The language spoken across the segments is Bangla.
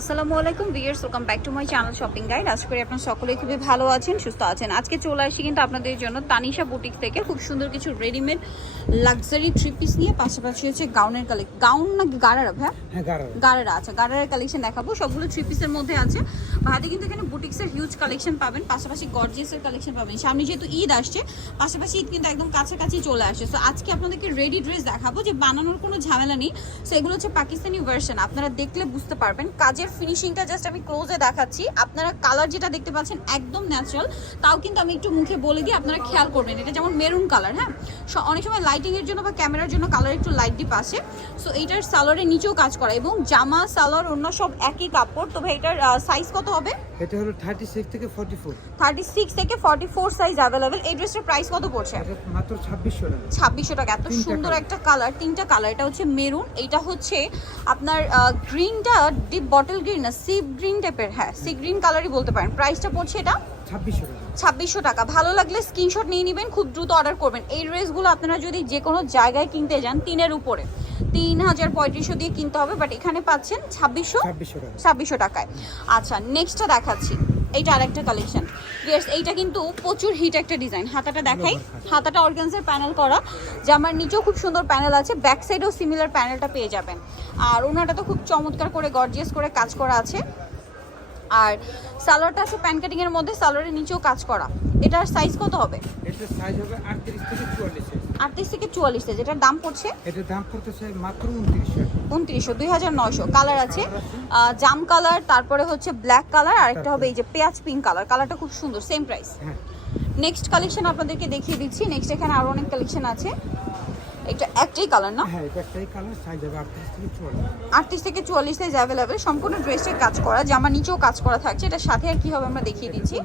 আসসালামু আলাইকুম viewers welcome back to my channel shopping guide আশা করি আপনারা সকলেই খুবই ভালো আছেন সুস্থ আছেন। আজকে চলে আসি কিন্তু আপনাদের জন্য তানিশা বুটিক থেকে। খুব সুন্দর কিছু রেডিমেড লাক্সারি থ্রি পিস নিয়ে পাশাপাশি হচ্ছে গাউনের কালেকশন গাউন গাড়ারা ভাই হ্যাঁ গাড়ারা আছে গাড়ারের কালেকশন দেখাবো। সবগুলো থ্রি পিসের মধ্যে আছে। ভাইদের কিন্তু এখানে বুটিক্সের হিউজ কালেকশন পাবেন পাশাপাশি গর্জিয়াসের কালেকশন পাবেন। সামনে যেহেতু ঈদ আসছে পাশাপাশি ঈদ কিন্তু একদম কাছাকাছি চলে আসে সো আজকে আপনাদেরকে রেডি ড্রেস দেখাবো যে বানানোর কোনো ঝামেলা নেই। সো এগুলো হচ্ছে পাকিস্তানি ভার্সন আপনারা দেখলে বুঝতে পারবেন। কাজের ফিনিশিংটা জাস্ট আমি ক্লোজে দেখাচ্ছি। আপনারা কালার যেটা দেখতে পাচ্ছেন একদম ন্যাচারাল তাও কিন্তু আমি একটু মুখে বলে দিই আপনারা খেয়াল করবেন এটা যেমন মেরুন কালার হ্যাঁ? অনেক সময় লাইটিং এর জন্য বা ক্যামেরার জন্য কালার একটু লাইট ডিপ আসে। সো এইটার সালোয়ারের নিচেও কাজ করা এবং জামা সালোয়ার অন্য সব একই কাপড় তবে এটার সাইজ কত হবে? এটা হলো থার্টি সিক্স থেকে ফর্টি ফোর থার্টি সিক্স থেকে ফর্টি ফোর সাইজ অ্যাভেলেবেল এই ড্রেসের প্রাইস কত পড়ছে? মাত্র ছাব্বিশশো টাকা। ছাব্বিশশো টাকা এত সুন্দর একটা কালার তিনটা কালার এটা হচ্ছে মেরুন এটা হচ্ছে আপনার গ্রিনটা ডিপ বটল গ্রিন না সি গ্রিন টাইপের হ্যাঁ সি গ্রিন কালারই বলতে পারেন। প্রাইসটা পড়ছে এটা? ছাব্বিশশো টাকা। ভালো লাগলে স্ক্রিনশট নিয়ে নেবেন খুব দ্রুত অর্ডার করবেন। এই ড্রেসগুলো আপনারা যদি যে কোনো জায়গায় কিনতে যান তিনের উপরে তিন হাজার পঁয়ত্রিশশো দিয়ে কিনতে হবে বাট এখানে পাচ্ছেন ছাব্বিশশো ছাব্বিশশো টাকায়। আচ্ছা নেক্সটটা দেখাচ্ছি। এইটা আরেকটা কালেকশন ইয়েস এইটা কিন্তু প্রচুর হিট একটা ডিজাইন হাতাটা দেখাই। হাতাটা অর্গানজের প্যানেল করা। জামার নিচেও খুব সুন্দর প্যানেল আছে। ব্যাক সাইডেও সিমিলার প্যানেলটা পেয়ে যাবেন। আর ওনাটা তো খুব চমৎকার করে গর্জিয়াস করে কাজ করা আছে। আর সালোয়ারটা আছে প্যান কাটিং এর মধ্যে। সালোয়ারের নিচেও কাজ করা। এটার সাইজ কত হবে? এটা সাইজ হবে আটত্রিশ থেকে চুয়াল্লিশ আটত্রিশ থেকে চুয়াল্লিশ যেটার দাম পড়ছে? এটার দাম পড়তেছে মাত্র উনত্রিশশো। উনত্রিশশো দুই হাজার নয়শো। কালার আছে। জাম কালার তারপরে হচ্ছে ব্ল্যাক কালার আর একটা হবে এই যে পেঁয়াজ পিঙ্ক কালার কালারটা খুব সুন্দর সেম প্রাইস নেক্সট কালেকশন আপনাদেরকে দেখিয়ে দিচ্ছি। নেক্সট এখানে আরও অনেক কালেকশন আছে। এটা একটাই কালার না? হ্যাঁ এটা একটাই কালার সাইজ হবে আটত্রিশ থেকে চুয়াল্লিশ। আটত্রিশ থেকে চুয়াল্লিশ সাইজ অ্যাভেলেবেল সম্পূর্ণ ড্রেসের কাজ করা জামা নিচেও কাজ করা থাকছে। এটার সাথে আর কি হবে আমরা দেখিয়ে দিচ্ছি।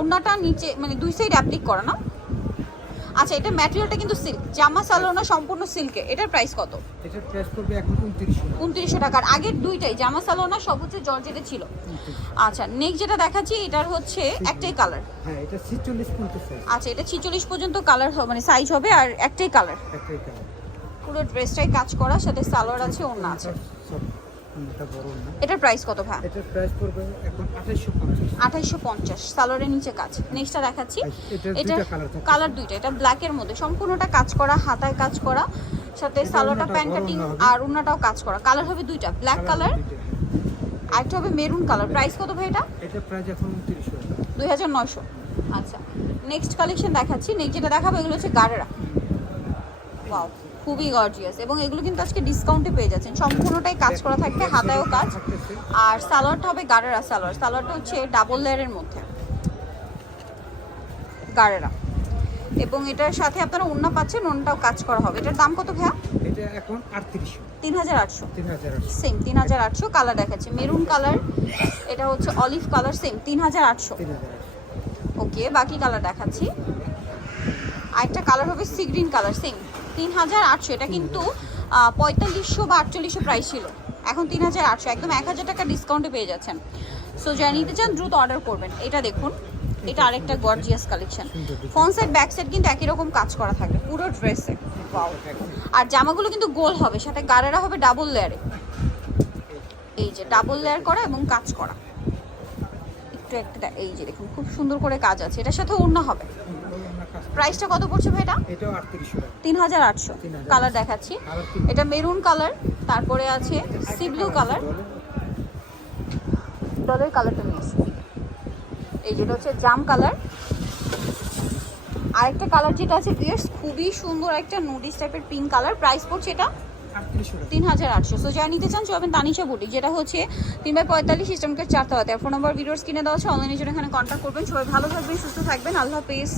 ওনাটা নিচে মানে দুই সাইড অ্যাপ্লিক করা না? আচ্ছা এটা ম্যাটেরিয়ালটা কিন্তু সিল্ক জামা সালোনা সম্পূর্ণ সিল্কে এটার প্রাইস কত? এটার প্রাইস করবে এখন উনত্রিশশো টাকা। উনত্রিশশো টাকার আগের দুইটাই জামা সালোনা সব হচ্ছে জর্জেটে ছিল। আচ্ছা নেক্সট যেটা দেখাচ্ছি এটার হচ্ছে একটাই কালার হ্যাঁ এটা ছিচল্লিশ পঞ্চাশ সাইজ আচ্ছা এটা ছিচল্লিশ পর্যন্ত কালার মানে সাইজ হবে আর একটাই কালার একটাই কালার পুরো ড্রেসটাই কাজ করা সাথে সালোয়ার আছে অন্য আছে। এটার প্রাইস কত ভাই? এটার প্রাইস পড়বে এখন আঠাইশশো পঞ্চাশ। আঠাইশশো পঞ্চাশ। সালোয়ারের নিচে কাজ। নেক্সটটা দেখাচ্ছি। এটা কালার দুইটা এটা ব্ল্যাকের মধ্যে। সম্পূর্ণটা কাজ করা হাতায় কাজ করা। সাথে সালোয়ারটা প্যান্ট কাটিং আর উন্নাটাও কাজ করা। কালার হবে দুইটা। ব্ল্যাক কালার আর একটা হবে মেরুন কালার প্রাইস কত ভাই এটা? এটা প্রাইস এখন উনত্রিশশো টাকা। দুই হাজার নয়শো। আচ্ছা। নেক্সট কালেকশন দেখাচ্ছি। নেক্সট যেটা দেখাবো এগুলো হচ্ছে গাড়েরা ওয়াও খুবই গর্জিয়াস এবং এগুলো কিন্তু আজকে ডিসকাউন্টে পেয়ে যাচ্ছেন। সম্পূর্ণটাই কাজ করা থাকবে হাতায়ও কাজ। আর সালোয়ারটা হবে গাড়েরা সালোয়ার। সালোয়ারটা হচ্ছে ডাবল লেয়ারের মধ্যে। গাড়েরা এবং এটার সাথে আপনারা ওন্না পাচ্ছেন ওন্নাটাও কাজ করা হবে। এটার দাম কত ভাইয়া? এটা এখন আটত্রিশশো তিন হাজার আটশো। তিন হাজার আটশো। সেম তিন হাজার আটশো কালার দেখাচ্ছে। মেরুন কালার এটা হচ্ছে অলিভ কালার সেম তিন হাজার আটশো। তিন হাজার আটশো। ওকে বাকি কালার দেখাচ্ছি। আরেকটা কালার হবে সি গ্রিন কালার সেম তিন হাজার আটশো। এটা কিন্তু পঁয়তাল্লিশশো বা আটচল্লিশশো প্রাইস ছিল। এখন তিন হাজার আটশো, একদম এক হাজার টাকা ডিসকাউন্টে পেয়ে যাচ্ছেন। সো যা নিতে চান, দ্রুত অর্ডার করবেন। এটা দেখুন, এটা আরেকটা gorgeous collection front side back side কিন্তু একই রকম কাজ করা থাকবে। পুরো ড্রেসে আর জামাগুলো কিন্তু গোল হবে, সাথে গাড়েরা হবে ডাবল লেয়ারে এই যে ডাবল লেয়ার করা এবং কাজ করা। একটু একটা এই যে দেখুন খুব সুন্দর করে কাজ আছে। এটার সাথে অন্য হবে। প্রাইসটা কত পড়ছে ভাই এটা? তিন হাজার আটশো। 3,800 কালার দেখাচ্ছি। এটা মেরুন কালার তারপরে আছে সি ব্লু কালার ডলের কালারটা মিক্স এই যেটা হচ্ছে জাম কালার আরেকটা কালার যেটা আছে বিয়ার্স খুবই সুন্দর একটা নুডিস টাইপের পিঙ্ক কালার প্রাইস পড়ছে এটা তিন হাজার আটশো সো নিতে চান তানিশা যেটা হচ্ছে তিন পঁয়তাল্লিশ সিস্টেমকে ফোন নম্বর কিনে দেওয়া আছে এখানে কন্ট্যাক্ট করবেন। ভালো সুস্থ থাকবেন। আল্লাহ হাফেজ।